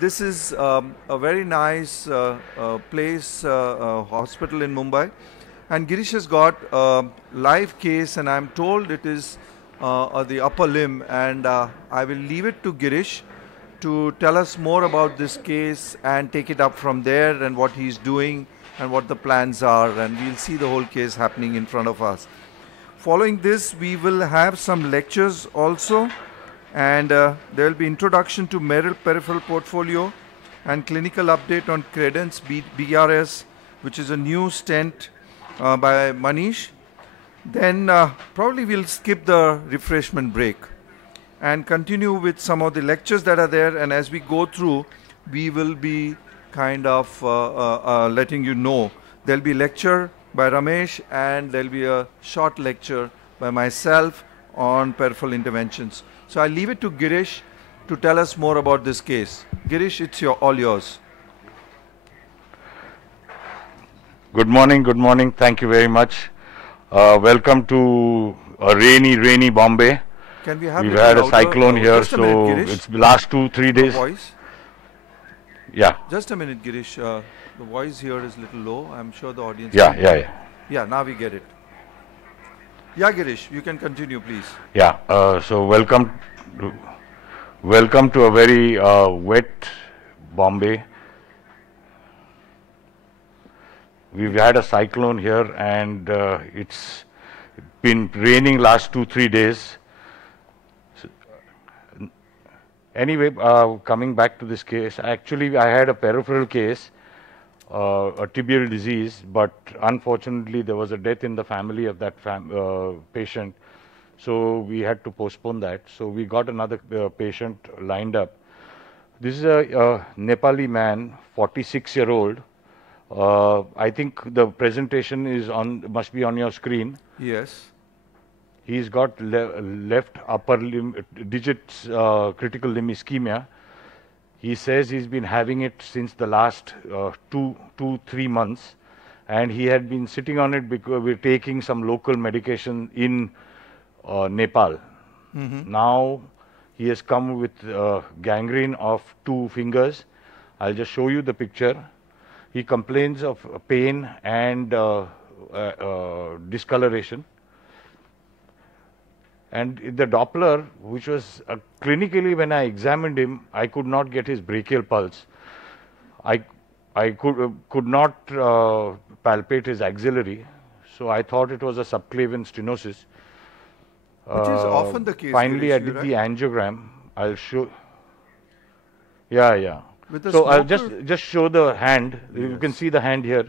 This is a very nice hospital in Mumbai. And Gireesh has got a live case, and I'm told it is the upper limb. And I will leave it to Gireesh to tell us more about this case and take it up from there and what he's doing and what the plans are. And we'll see the whole case happening in front of us. Following this, we will have some lectures also. And there will be introduction to Meril peripheral portfolio and clinical update on Credence BRS, which is a new stent by Manish. Then probably we'll skip the refreshment break and continue with some of the lectures that are there. And as we go through, we will be kind of letting you know. There'll be lecture by Ramesh and there'll be a short lecture by myself on peripheral interventions. So I'll leave it to Gireesh to tell us more about this case. Gireesh, it's all yours. Good morning. Thank you very much. Welcome to a rainy Bombay. Can we have We've had a cyclone here, just a minute, so Gireesh. it's the last 2-3 days. Voice? Yeah. Just a minute, Gireesh. The voice here is a little low. I'm sure the audience. Yeah. Yeah, now we get it. Yeah, Gireesh, you can continue, please. Yeah. So welcome to a very wet Bombay. We've had a cyclone here, and it's been raining last 2-3 days. So, anyway, coming back to this case, actually I had a peripheral case, a tibial disease, but unfortunately there was a death in the family of that patient, so we had to postpone that. So we got another patient lined up. This is a Nepali man, 46-year-old. I think the presentation is must be on your screen. Yes. He's got left upper limb digits critical limb ischemia. He says he's been having it since the last 2-3 months, and he had been sitting on it because we're taking some local medication in Nepal. Now he has come with gangrene of 2 fingers. I'll just show you the picture. He complains of pain and discoloration. And the Doppler, which was clinically, when I examined him, I could not get his brachial pulse. I could not palpate his axillary, so I thought it was a subclavian stenosis. Which is often the case. Finally, Gireesh, I did the angiogram. I'll show. Yeah. With So I'll just show the hand. Yes. You can see the hand here.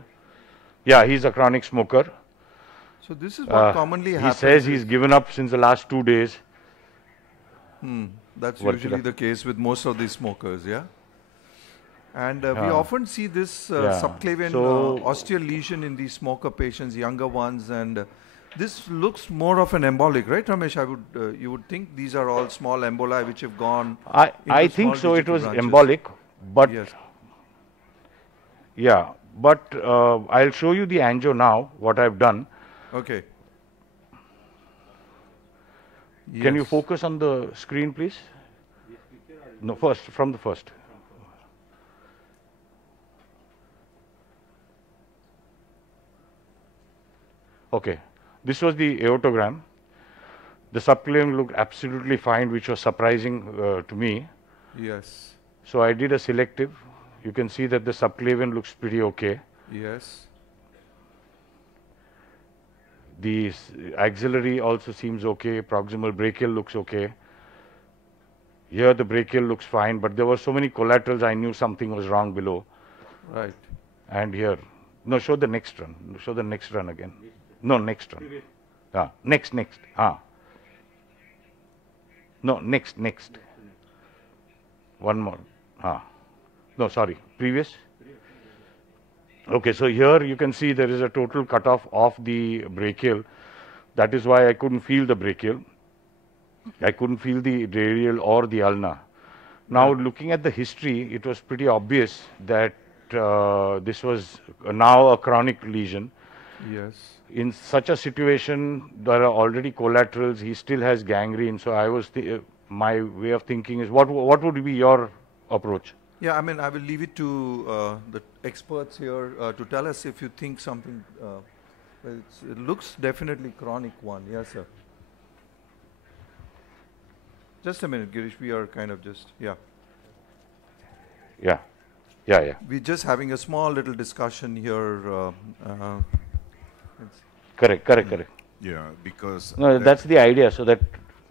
Yeah, he's a chronic smoker. So this is what commonly happens. He says he's given up since the last 2 days. That's usually the case with most of these smokers, yeah? And we often see this subclavian osteal lesion in these smoker patients, younger ones, and this looks more of an embolic, right, Ramesh? You would think these are all small emboli which have gone. I think so. It was embolic, but yes. Yeah, but I'll show you the angio now. What I've done. Okay. Yes. Can you focus on the screen, please? No, from the first. Okay, this was the aortogram. The subclavian looked absolutely fine, which was surprising to me. Yes. So I did a selective. You can see that the subclavian looks pretty okay. Yes. The axillary also seems okay. Proximal brachial looks okay. Here the brachial looks fine, but there were so many collaterals, I knew something was wrong below. Right. And here, no, show the next run. Show the next run again. No, next run. Next. No, next. One more. No, sorry. Previous. Okay, so here you can see there is a total cutoff of the brachial. That is why I couldn't feel the brachial. I couldn't feel the radial or the ulna. Now, looking at the history, it was pretty obvious that this was now a chronic lesion. Yes. In such a situation, there are already collaterals. He still has gangrene. So I was my way of thinking is, what would be your approach? Yeah, I mean, I will leave it to the experts here to tell us if you think something. It looks definitely chronic one. Yes, sir. Just a minute, Gireesh. We are kind of just, yeah. Yeah, yeah, yeah. We're just having a small little discussion here. Correct. Yeah, because No, that's the idea. So that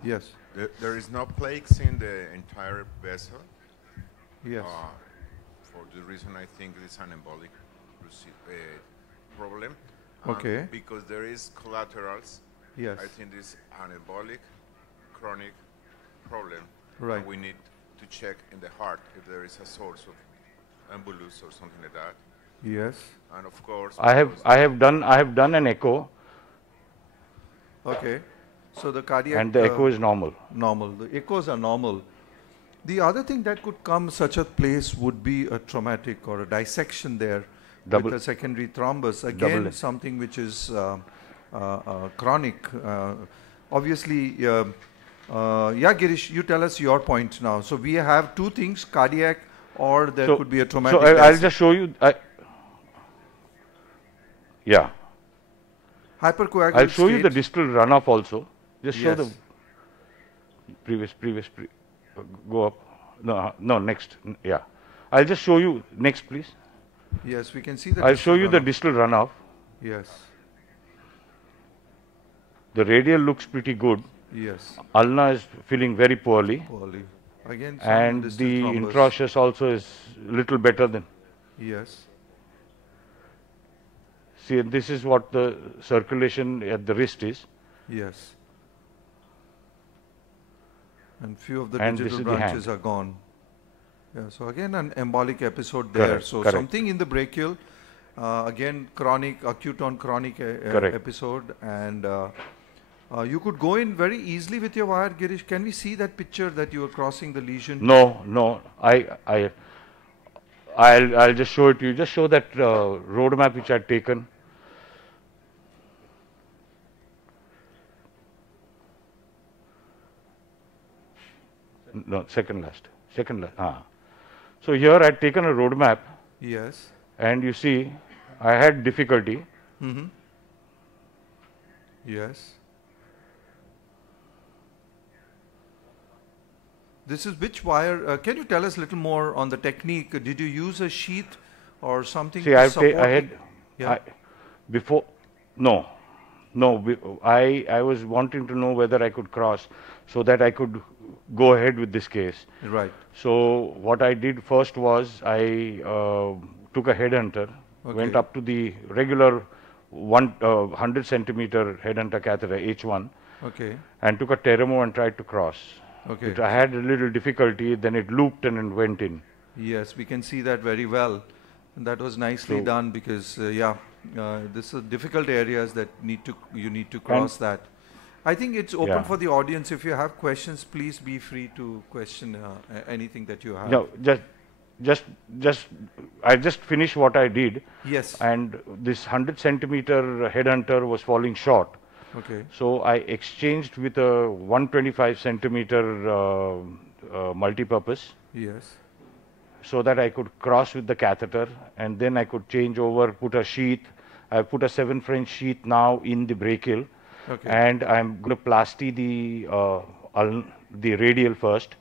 Yes, there is no plaques in the entire vessel. yes, For the reason I think it's an embolic problem. Okay. Because there is collaterals. yes. I think it's an embolic chronic problem. Right. And we need to check in the heart if there is a source of embolus or something like that. Yes. And of course, I have done an echo, Okay. So the cardiac. and the echo is normal. normal. The echoes are normal. The other thing that could come such a place would be a traumatic or a dissection there Double- with a secondary thrombus. double Again, it. something which is chronic. Obviously, yeah, Gireesh, you tell us your point now. So we have two things: cardiac, or there could be a traumatic. So I'll dissection. just show you. Yeah, Hypercoagulable I'll show you the state. distal runoff also. Just show Yes. the previous. Go up. No, next. Yeah, I'll just show you next, please. Yes, we can see that. I'll show you the distal runoff. Yes, The radial looks pretty good. yes. Ulna is feeling very poorly, Poorly. Again, some and distal the thrombus. intraosseous also is little better than. Yes. See, this is what the circulation at the wrist is. Yes. And few of the And this digital is the hand. branches are gone. Yeah, so again an embolic episode there. Correct, So correct. something in the brachial, again chronic, acute on chronic Correct. episode, and you could go in very easily with your wire, Gireesh. Can we see that picture that you were crossing the lesion? No, I'll just show it to you. Just show that road map which I'd taken. No, second last. So here I'd taken a road map, Yes. and you see, I had difficulty. Mm-hmm. Yes. This is which wire? Can you tell us a little more on the technique? Did you use a sheath or something? See, to I support had it? Yeah. before. No. I was wanting to know whether I could cross, so that I could go ahead with this case. Right. So what I did first was I took a headhunter, went Okay. up to the regular 100 centimeter headhunter catheter H1, Okay. and took a Teramo and tried to cross. Okay. I had a little difficulty, then it looped and it went in. Yes, we can see that very well. And that was nicely So- done because, this are difficult areas that you need to cross that. I think it's open Yeah. for the audience. If you have questions, please be free to question anything that you have. No, I just finished what I did, Yes. and this 100 centimeter headhunter was falling short. Okay. So I exchanged with a 125 centimeter multipurpose, Yes. so that I could cross with the catheter, and then I could change over, put a sheath. I put a 7 French sheath now in the brachial, Okay. and I'm going to plasty the radial first,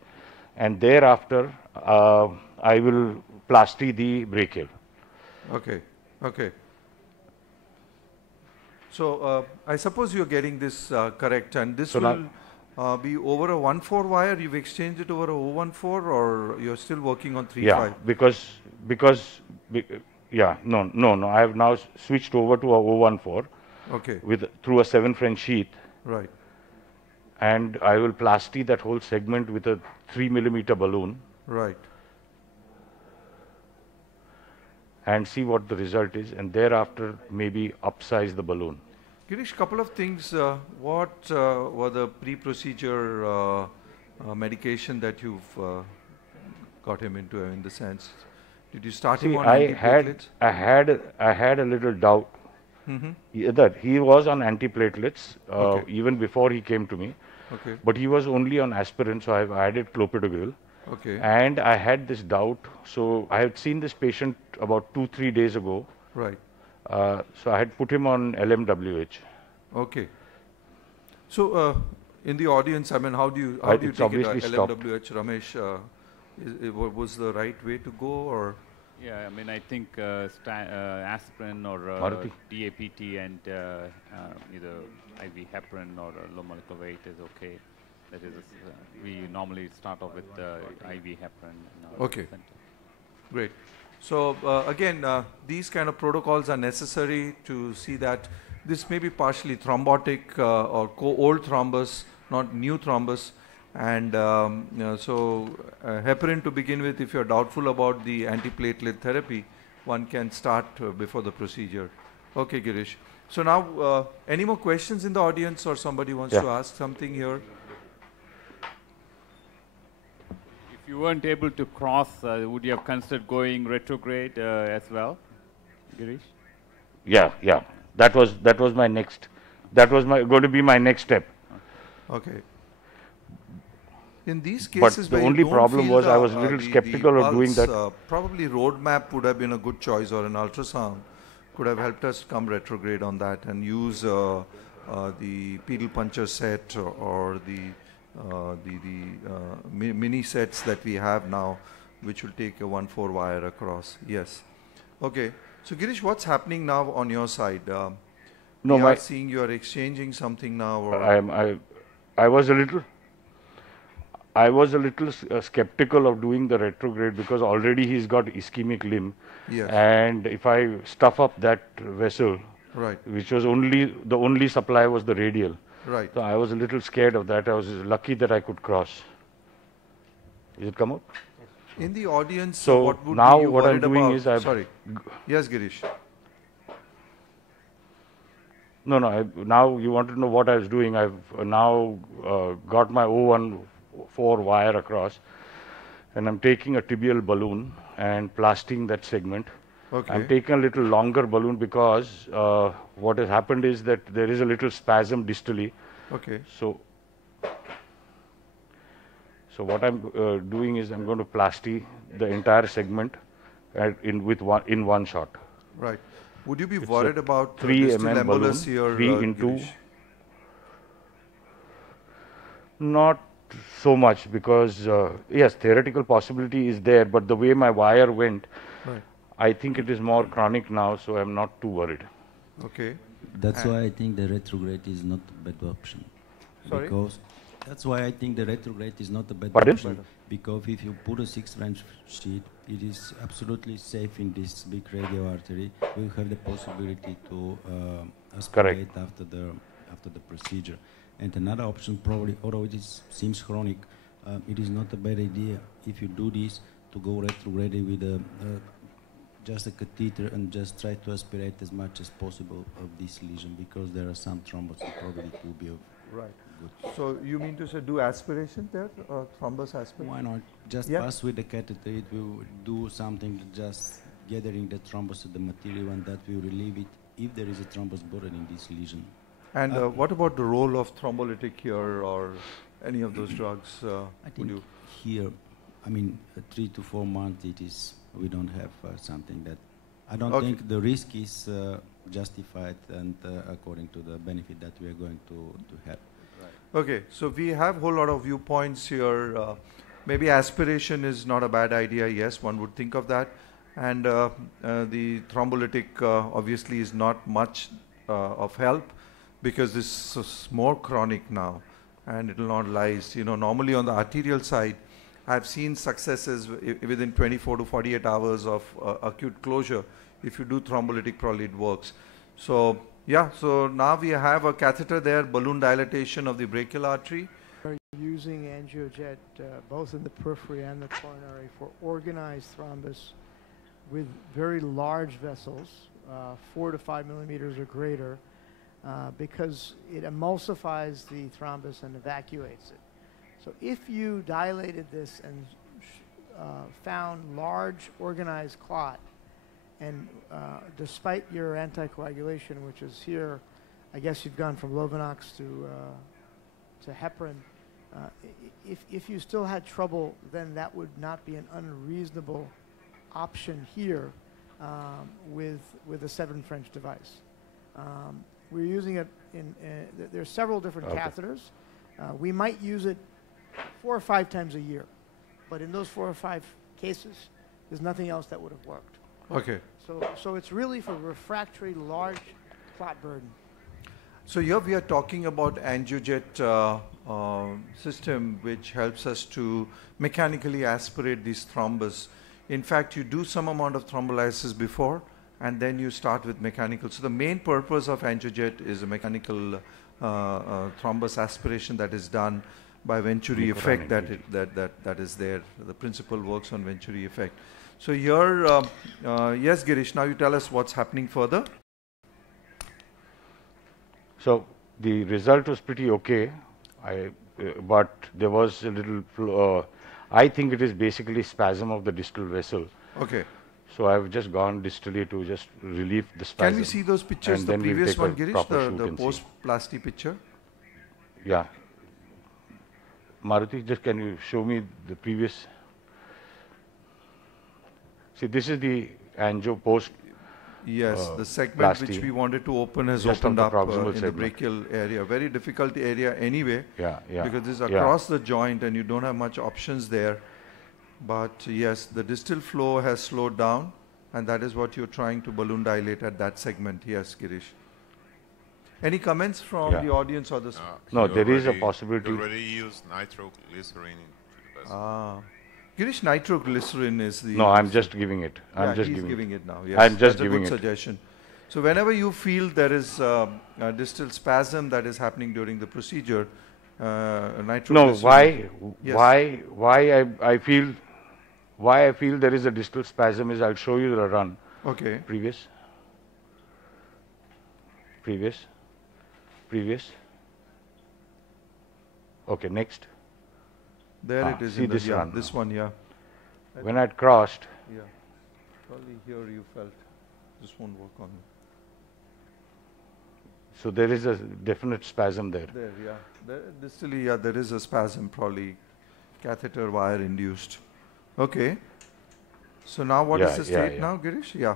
and thereafter I will plasty the brachial. Okay. Okay. So I suppose you're getting this correct, and this So will be over a 1/4 wire. You've exchanged it over a 014, or you're still working on 3/5? Yeah, no. I have now switched over to a 014 Okay. through a 7 French sheath, Right. and I will plasty that whole segment with a 3 millimeter balloon, Right. and see what the result is, and thereafter maybe upsize the balloon. Gireesh, couple of things. What were the pre-procedure medication that you've got him into, in the sense? Did you start him See, on I antiplatelets? had a little doubt that he was on antiplatelets Okay. even before he came to me, Okay. but he was only on aspirin, so I've added clopidogrel. Okay. And I had this doubt. So I had seen this patient about 2-3 days ago. Right. So I had put him on LMWH. Okay. So in the audience, I mean, how do you It's take it? obviously stopped. LMWH, Ramesh, was the right way to go, or? Yeah, I mean, I think aspirin or Maruti. DAPT and either IV heparin or low molecular weight is okay. That is, we normally start off with IV heparin. In our Okay. center. Great. So again, these kind of protocols are necessary to see that this may be partially thrombotic or old thrombus, not new thrombus. And so heparin to begin with, if you're doubtful about the antiplatelet therapy, one can start before the procedure. Okay, Gireesh. So now, any more questions in the audience, or somebody wants to ask something here? If you weren't able to cross, would you have considered going retrograde as well, Gireesh? Yeah. That was my next. That was going to be my next step. Okay. In these cases, but the where only you don't problem feel was I the, was a little the skeptical of doing pulse, that. Probably roadmap would have been a good choice, or an ultrasound could have helped us come retrograde on that and use the pedal puncher set or the mini sets that we have now, which will take a 1/4 wire across. Yes. Okay. So Gireesh, what's happening now on your side? No, we are seeing you are exchanging something now. Or I was a little skeptical of doing the retrograde because already he's got ischemic limb. Yes. And if I stuff up that vessel, Right. which was the only supply was the radial. Right. So I was a little scared of that. I was lucky that I could cross. Is it come out? In the audience, So what would now be you what I'm worried doing about? is I've Sorry. Yes, Gireesh. No. Now you want to know what I was doing. I've now got my 014 wire across, and I'm taking a tibial balloon and plasting that segment. Okay. I'm taking a little longer balloon because what has happened is that there is a little spasm distally. Okay. So what I'm doing is I'm going to plasty the entire segment in one shot. Right. Would you be It's worried a about 3 distal mm balloon, embolus here, 3 into. Gireesh? Not so much because yes, theoretical possibility is there, but the way my wire went, Right. I think it is more chronic now, so I'm not too worried. Okay. That's why I think the retrograde is not a bad option. Sorry? Because that's why I think the retrograde is not a bad Pardon? option. Because if you put a 6-branch sheet, it is absolutely safe in this big radial artery. We'll have the possibility to aspirate after the procedure. And another option, probably, although it seems chronic, it is not a bad idea if you do this to go retrograde with just a catheter and just try to aspirate as much as possible of this lesion, because there are some thrombus that probably it will be of Right. good. So you mean to say do aspiration there, thrombus aspiration? Why not just pass with the catheter? It will do something just gathering the thrombus of the material, and that will relieve it if there is a thrombus burden in this lesion. And what about the role of thrombolytic here, or any of those drugs? I think here, I mean, 3 to 4 months, we don't have something that, I don't think the risk is justified and according to the benefit that we are going to have. Right. Okay, so we have a whole lot of viewpoints here. Maybe aspiration is not a bad idea. Yes, one would think of that. And the thrombolytic obviously is not much of help, because this is more chronic now and it will not lyse. You know, normally on the arterial side, I've seen successes within 24 to 48 hours of acute closure. If you do thrombolytic, probably it works. So yeah, so now we have a catheter there, balloon dilatation of the brachial artery. Are using angiojet both in the periphery and the coronary for organized thrombus with very large vessels, 4 to 5 millimeters or greater, because it emulsifies the thrombus and evacuates it. So if you dilated this and found large organized clot, and despite your anticoagulation, which is here, I guess you've gone from Lovenox to heparin, If you still had trouble, then that would not be an unreasonable option here with a 7 French device. We're using it in, there's several different catheters. We might use it 4 or 5 times a year, but in those 4 or 5 cases, there's nothing else that would have worked. Okay. So it's really for refractory large clot burden. So here we are talking about angiojet system, which helps us to mechanically aspirate these thrombus. In fact, you do some amount of thrombolysis before, and then you start with mechanical. So the main purpose of angiojet is a mechanical thrombus aspiration that is done by Venturi effect that is there. The principle works on Venturi effect. So here, yes, Gireesh, now you tell us what's happening further. So the result was pretty okay, but there was a little, I think it is basically spasm of the distal vessel. Okay. So I've just gone distally to just relieve the spasm. Can we see those pictures, the previous one, Gireesh, the post-plasty picture? Yeah. Maruti, just can you show me the previous? See, this is the angio post. Yes, the segment plasty, which we wanted to open has just opened up in segment. the brachial area. Very difficult area anyway, because this is across the joint and you don't have much options there. But yes, the distal flow has slowed down, and that is what you're trying to balloon dilate at that segment. Yes, Gireesh. Any comments from the audience or the... No, there is a possibility. You already used nitroglycerin in Gireesh, nitroglycerin is the... No, I'm just giving it. I'm just giving it now. Yes, I'm just that's giving a good suggestion. So whenever you feel there is a distal spasm that is happening during the procedure, nitroglycerin... No, why I feel there is a distal spasm is, I'll show you the run. Okay. Previous. Okay, next. There it is. See this one. run. This one, yeah. When I'd crossed. Yeah. Probably here you felt this won't work on you. So there is a definite spasm there. There, yeah. Distally, yeah, there is a spasm, probably catheter wire induced. Okay. So now what is the state now, Gireesh? Yeah.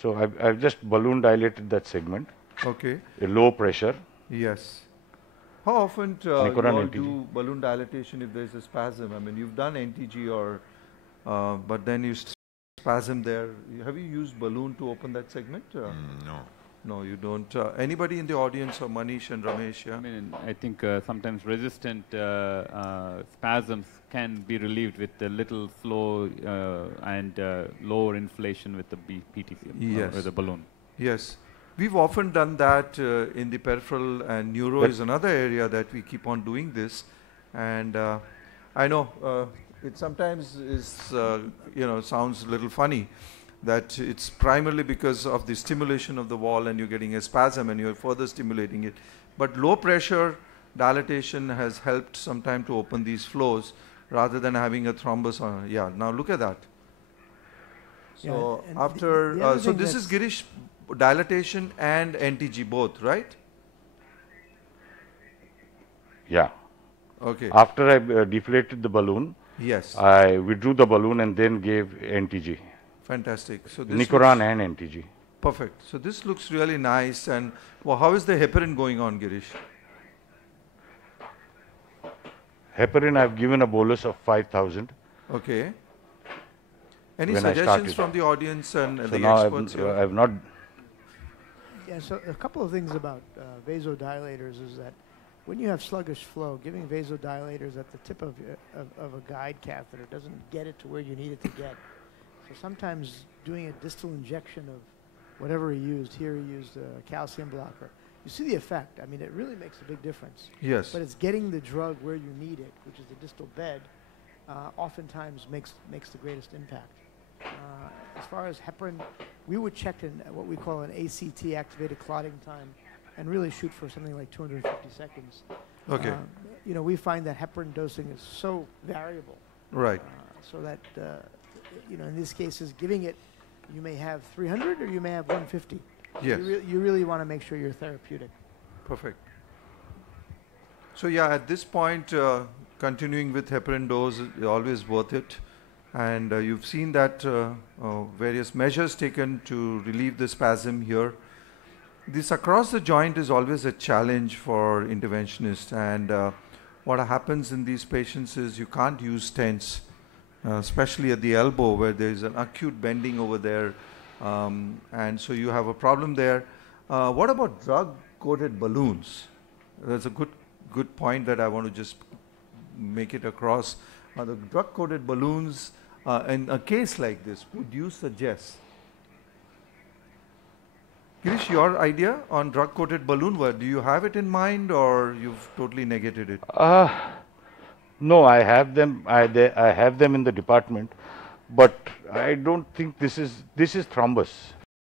So I've just balloon dilated that segment. Okay. A low pressure. Yes. How often you all do balloon dilatation if there is a spasm? I mean, you've done NTG or, but then you spasm there. Have you used balloon to open that segment? No. No, you don't. Anybody in the audience, or Manish and Ramesh? Yeah? I mean, I think sometimes resistant spasms can be relieved with a little slow and lower inflation with the PTC, with the balloon. Yes. We've often done that in the peripheral, and neuro is another area that we keep on doing this. And I know it sometimes is, sounds a little funny that it's primarily because of the stimulation of the wall and you're getting a spasm and you're further stimulating it. But low pressure dilatation has helped sometime to open these flows rather than having a thrombus on. Yeah, now look at that. So after, so this is Gireesh, dilatation and NTG both, right? Yeah. Okay. After I deflated the balloon, I withdrew the balloon and then gave NTG. Fantastic. So this Nicoran and NTG. Perfect. So this looks really nice. And well, how is the heparin going on, Gireesh? Heparin, I've given a bolus of 5,000. Okay. Any suggestions from the audience and so the now experts? I've not. Yeah, so a couple of things about vasodilators is that when you have sluggish flow, giving vasodilators at the tip of a guide catheter doesn't get it to where you need it to get. So sometimes doing a distal injection of whatever he used, here he used a calcium blocker, you see the effect. I mean, it really makes a big difference. Yes. But it's getting the drug where you need it, which is the distal bed, oftentimes makes the greatest impact. As far as heparin, we would check in what we call an ACT, activated clotting time, and really shoot for something like 250 seconds. Okay. We find that heparin dosing is so variable. Right. So that, in these cases, giving it, you may have 300 or you may have 150. Yes. You really want to make sure you're therapeutic. Perfect. So yeah, at this point, continuing with heparin dose is always worth it. And you've seen that various measures taken to relieve the spasm here. This across the joint is always a challenge for interventionists. And what happens in these patients is you can't use stents, especially at the elbow where there is an acute bending over there. And so you have a problem there. What about drug-coated balloons? That's a good point that I want to just make it across. The drug-coated balloons, in a case like this, would you suggest? Gireesh, your idea on drug-coated balloon, do you have it in mind or you've totally negated it? No, I have them. I have them in the department, but I don't think this is thrombus.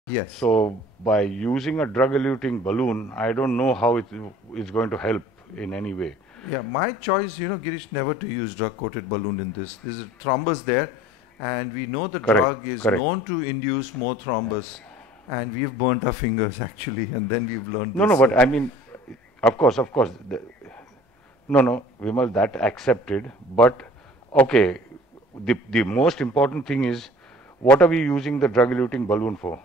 Yes. So by using a drug-eluting balloon, I don't know how it is going to help in any way. Yeah, my choice, Gireesh, never to use drug-coated balloon in this. There's a thrombus there, and we know the drug is known to induce more thrombus, and we've burnt our fingers actually, and then we've learned this. No, but I mean, of course. No, Vimal, that accepted. But okay, the most important thing is, what are we using the drug-eluting balloon for?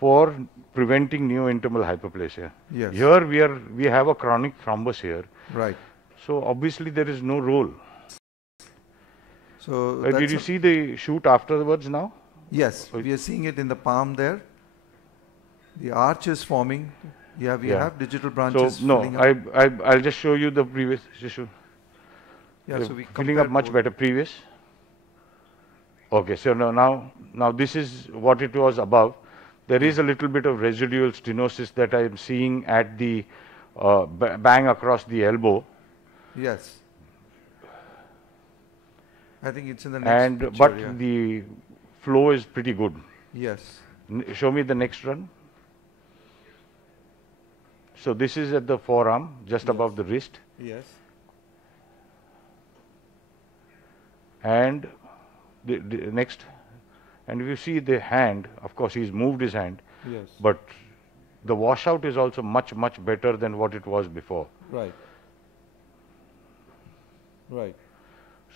For preventing neointimal hyperplasia. Yes. Here we have a chronic thrombus here. Right. So obviously there is no role. So did you see the shoot afterwards now? Yes, we are seeing it in the palm there. The arch is forming. Yeah, we have digital branches. So no, I'll just show you the previous issue. Yeah, so we filling up much better previous. Okay, so now this is what it was above. There is a little bit of residual stenosis that I am seeing at the bang across the elbow. Yes. I think it's in the next picture, but the flow is pretty good. Yes. Show me the next run. So this is at the forearm, just above the wrist. Yes. And the next. And if you see the hand, of course he's moved his hand. Yes. But the washout is also much better than what it was before. Right. Right.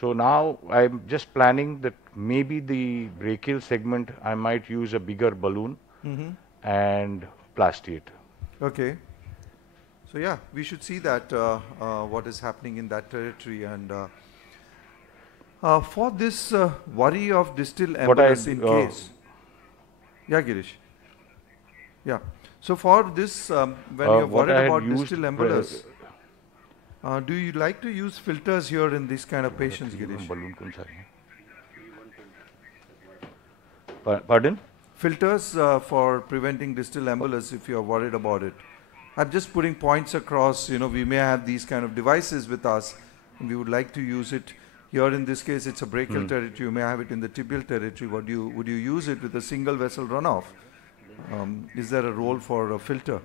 So now I'm just planning that maybe the brachial segment I might use a bigger balloon and plasti it. Okay. So yeah, we should see that what is happening in that territory. And for this worry of distal embolus in case. Yeah, Gireesh. Yeah. So for this, when you're worried about distal embolus, do you like to use filters here in these kind of patients, Gireesh? Pardon? Filters for preventing distal embolus if you're worried about it. I'm just putting points across, we may have these kind of devices with us and we would like to use it. Here in this case, it's a brachial territory. You may have it in the tibial territory. Would you use it with a single vessel runoff? Is there a role for a filter?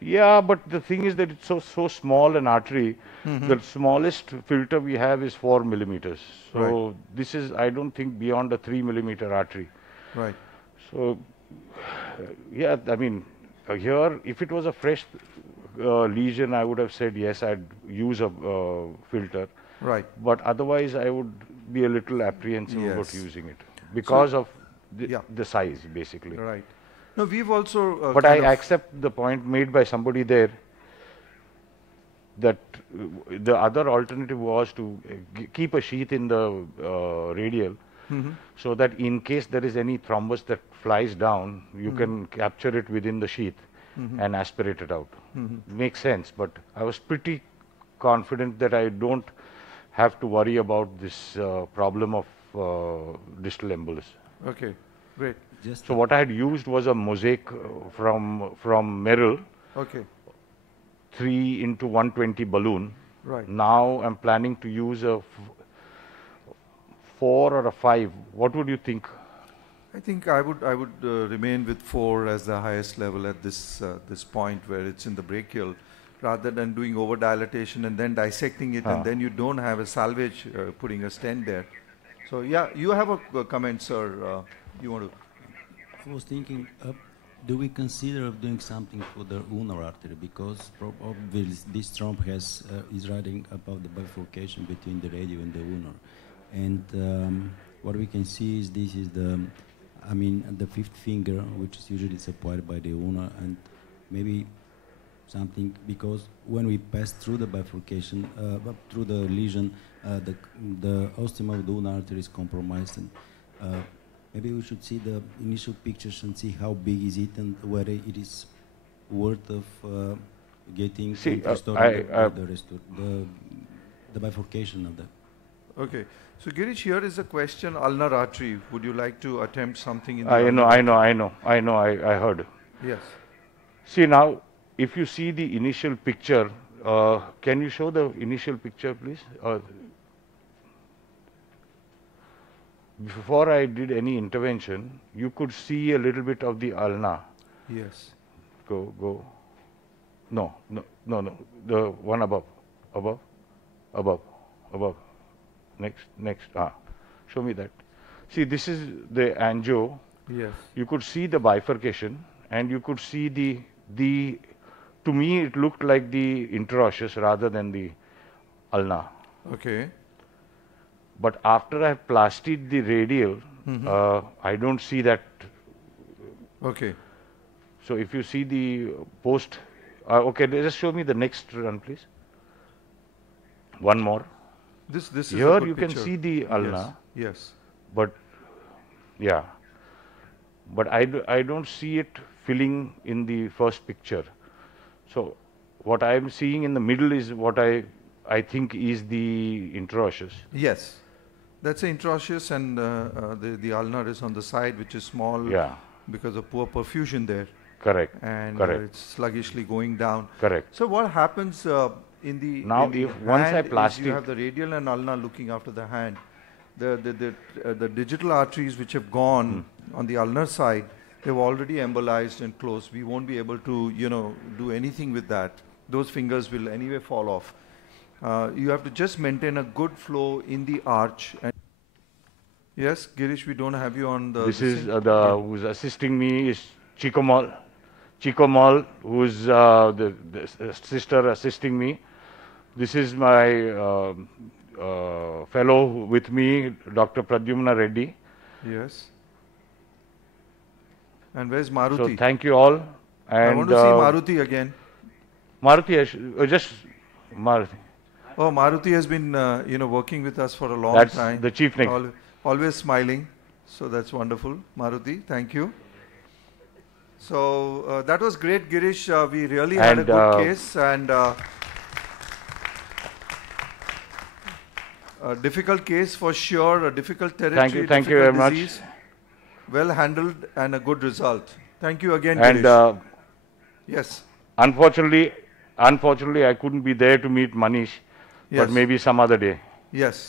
Yeah, but the thing is that it's so small an artery. The smallest filter we have is 4 millimeters. So this is, I don't think, beyond a 3 millimeter artery. Right. So, yeah, I mean, here, if it was a fresh lesion, I would have said yes, I'd use a filter. Right. But otherwise, I would be a little apprehensive about using it because of the size, basically. Right. No, we've also. But I accept the point made by somebody there that the other alternative was to keep a sheath in the radial. So that in case there is any thrombus that flies down, you can capture it within the sheath and aspirate it out. Makes sense, but I was pretty confident that I don't have to worry about this problem of distal embolus. Okay, great. So what I had used was a mosaic from Meril. Okay. 3x120 balloon. Right. Now I'm planning to use a 4 or a 5. What would you think? I think I would remain with 4 as the highest level at this point where it's in the brachial, rather than doing over dilatation and then dissecting it and then you don't have a salvage putting a stent there. So yeah, you have a comment, sir. You want to? I was thinking, Do we consider of doing something for the ulnar artery, because obviously this tromb has is riding above the bifurcation between the radio and the ulnar, and what we can see is this is the, I mean, the fifth finger, which is usually supplied by the ulnar, and maybe something, because when we pass through the bifurcation, through the lesion, the ostium of the ulnar artery is compromised, and maybe we should see the initial pictures and see how big is it and whether it is worth of getting restoring the bifurcation of that. Okay. So Gireesh, here is a question, ulnar artery. Would you like to attempt something in the I heard. Yes. See now, if you see the initial picture, can you show the initial picture, please? Before I did any intervention, you could see a little bit of the ulna. Yes. Go. No. The one above. Next. Show me that. See, this is the angio. Yes. You could see the bifurcation, and you could see the. To me, it looked like the interosseous rather than the ulna. Okay. But after I plastied the radial, I don't see that. Okay. So if you see the post, okay, just show me the next run, please. One more. This is here a good you picture. can see the ulna. Yes. But yeah, but I don't see it filling in the first picture. So what I am seeing in the middle is what I think is the interosseous. Yes. That's the interosseous, and the ulnar is on the side, which is small because of poor perfusion there. Correct. And it's sluggishly going down. Correct. So what happens in the once I plastic, you have the radial and ulnar looking after the hand. The digital arteries which have gone on the ulnar side, they've already embolized and closed. We won't be able to, do anything with that. Those fingers will anyway fall off. You have to just maintain a good flow in the arch. And yes, Gireesh, we don't have you on the. This is who's assisting me is Chico Mall, who's the sister assisting me. This is my fellow with me, Dr. Pradyumna Reddy. Yes. And where's Maruti? So thank you all. And I want to see Maruti again. Maruti, just Maruti. Oh, Maruti has been, working with us for a long time. That's the chief next. Always smiling. So that's wonderful. Maruti, thank you. So that was great, Gireesh. We really had a good case, and a difficult case for sure, a difficult territory. Thank you very disease, much. Well handled and a good result. Thank you again, and Gireesh. Yes. Unfortunately, I couldn't be there to meet Manish, but maybe some other day. Yes.